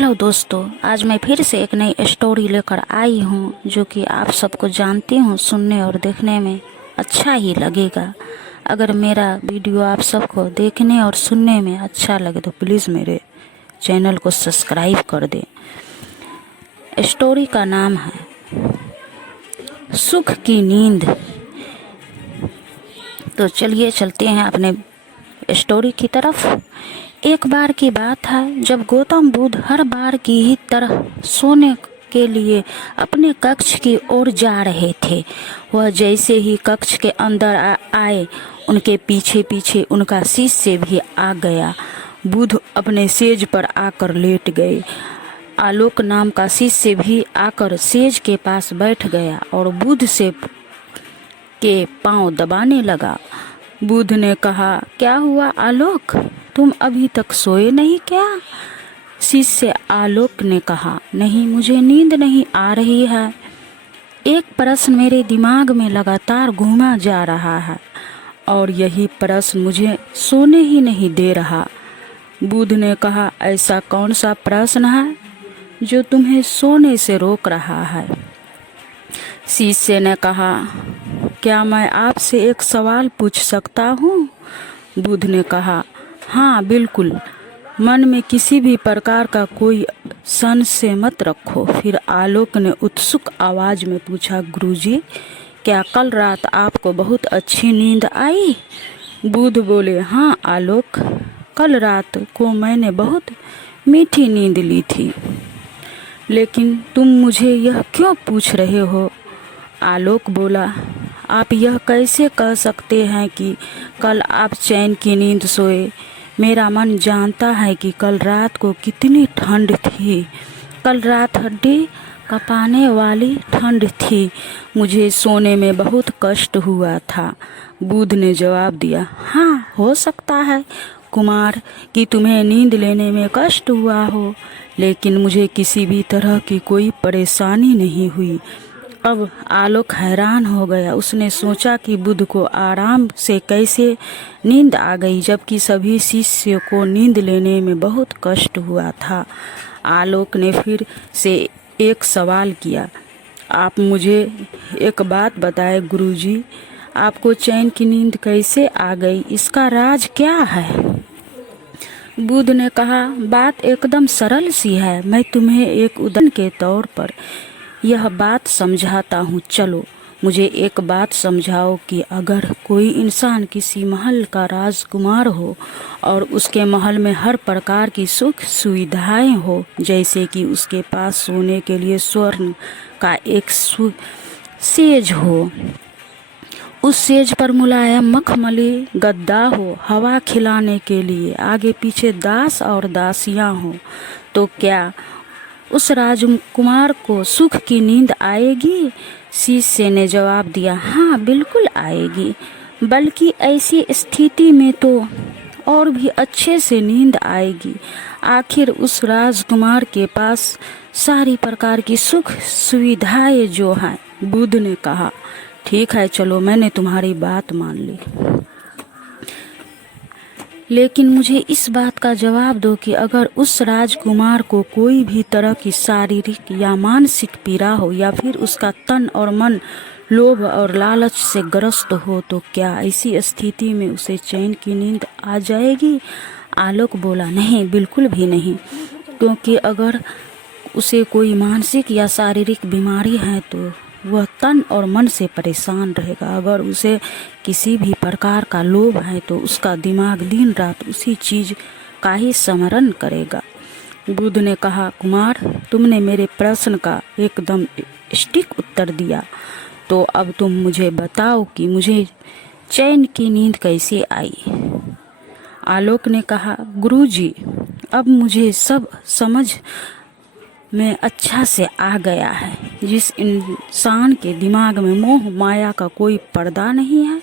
Hello दोस्तों, आज मैं फिर से एक नई स्टोरी लेकर आई हूँ जो कि आप सबको जानती हूँ सुनने और देखने में अच्छा ही लगेगा। अगर मेरा वीडियो आप सबको देखने और सुनने में अच्छा लगे तो प्लीज़ मेरे चैनल को सब्सक्राइब कर दें। स्टोरी का नाम है सुख की नींद। तो चलिए चलते हैं अपने स्टोरी की तरफ। एक बार की बात है जब गौतम बुद्ध हर बार की ही तरह सोने के लिए अपने कक्ष की ओर जा रहे थे। वह जैसे ही कक्ष के अंदर आए, उनके पीछे पीछे उनका शिष्य भी आ गया। बुद्ध अपने सेज पर आकर लेट गए। आलोक नाम का शिष्य भी आकर सेज के पास बैठ गया और बुद्ध से के पांव दबाने लगा। बुद्ध ने कहा, क्या हुआ आलोक, तुम अभी तक सोए नहीं क्या? शिष्य आलोक ने कहा, नहीं, मुझे नींद नहीं आ रही है। एक प्रश्न मेरे दिमाग में लगातार घूमा जा रहा है और यही प्रश्न मुझे सोने ही नहीं दे रहा। बुद्ध ने कहा, ऐसा कौन सा प्रश्न है जो तुम्हें सोने से रोक रहा है? शिष्य ने कहा, क्या मैं आपसे एक सवाल पूछ सकता हूँ? बुद्ध ने कहा, हाँ बिल्कुल, मन में किसी भी प्रकार का कोई संशय मत रखो। फिर आलोक ने उत्सुक आवाज में पूछा, गुरुजी, क्या कल रात आपको बहुत अच्छी नींद आई? बुद्ध बोले, हाँ आलोक, कल रात को मैंने बहुत मीठी नींद ली थी। लेकिन तुम मुझे यह क्यों पूछ रहे हो? आलोक बोला, आप यह कैसे कह सकते हैं कि कल आप चैन की नींद सोए? मेरा मन जानता है कि कल रात को कितनी ठंड थी। कल रात हड्डी कँपाने वाली ठंड थी। मुझे सोने में बहुत कष्ट हुआ था। बुद्ध ने जवाब दिया, हाँ हो सकता है कुमार कि तुम्हें नींद लेने में कष्ट हुआ हो, लेकिन मुझे किसी भी तरह की कोई परेशानी नहीं हुई। अब आलोक हैरान हो गया। उसने सोचा कि बुद्ध को आराम से कैसे नींद आ गई जबकि सभी शिष्यों को नींद लेने में बहुत कष्ट हुआ था। आलोक ने फिर से एक सवाल किया, आप मुझे एक बात बताएं गुरुजी, आपको चैन की नींद कैसे आ गई? इसका राज क्या है? बुद्ध ने कहा, बात एकदम सरल सी है। मैं तुम्हें एक उदाहरण के तौर पर यह बात समझाता हूँ। चलो मुझे एक बात समझाओ कि अगर कोई इंसान किसी महल का राजकुमार हो और उसके महल में हर प्रकार की सुख सुविधाएं हो, जैसे कि उसके पास सोने के लिए स्वर्ण का एक सेज हो, उस सेज पर मुलायम मखमली गद्दा हो, हवा खिलाने के लिए आगे पीछे दास और दासियां हो, तो क्या उस राजकुमार को सुख की नींद आएगी? शिष्य ने जवाब दिया, हाँ बिल्कुल आएगी, बल्कि ऐसी स्थिति में तो और भी अच्छे से नींद आएगी। आखिर उस राजकुमार के पास सारी प्रकार की सुख सुविधाएं जो हैं। बुद्ध ने कहा, ठीक है, चलो मैंने तुम्हारी बात मान ली, लेकिन मुझे इस बात का जवाब दो कि अगर उस राजकुमार को कोई भी तरह की शारीरिक या मानसिक पीड़ा हो या फिर उसका तन और मन लोभ और लालच से ग्रस्त हो, तो क्या ऐसी स्थिति में उसे चैन की नींद आ जाएगी? आलोक बोला, नहीं, बिल्कुल भी नहीं, क्योंकि अगर उसे कोई मानसिक या शारीरिक बीमारी है तो वह तन और मन से परेशान रहेगा। अगर उसे किसी भी प्रकार का लोभ है तो उसका दिमाग दिन रात उसी चीज का ही स्मरण करेगा। बुद्ध ने कहा, कुमार, तुमने मेरे प्रश्न का एकदम सटीक उत्तर दिया, तो अब तुम मुझे बताओ कि मुझे चैन की नींद कैसे आई? आलोक ने कहा, गुरुजी, अब मुझे सब समझ में अच्छा से आ गया है। जिस इंसान के दिमाग में मोह माया का कोई पर्दा नहीं है,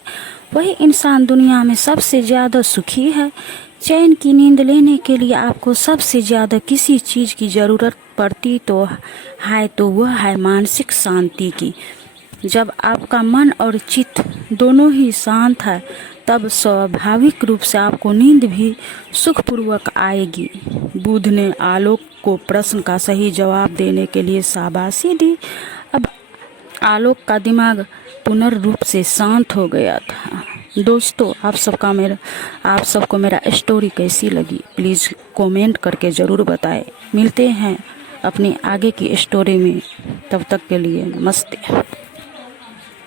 वही इंसान दुनिया में सबसे ज़्यादा सुखी है। चैन की नींद लेने के लिए आपको सबसे ज़्यादा किसी चीज़ की ज़रूरत पड़ती तो है, तो वह है मानसिक शांति की। जब आपका मन और चित्त दोनों ही शांत है तब स्वाभाविक रूप से आपको नींद भी सुखपूर्वक आएगी। बुध ने आलोक को प्रश्न का सही जवाब देने के लिए शाबाशी दी। अब आलोक का दिमाग पुनर् रूप से शांत हो गया था। दोस्तों, आप सबको मेरा स्टोरी कैसी लगी प्लीज़ कमेंट करके ज़रूर बताएं। मिलते हैं अपनी आगे की स्टोरी में, तब तक के लिए नमस्ते।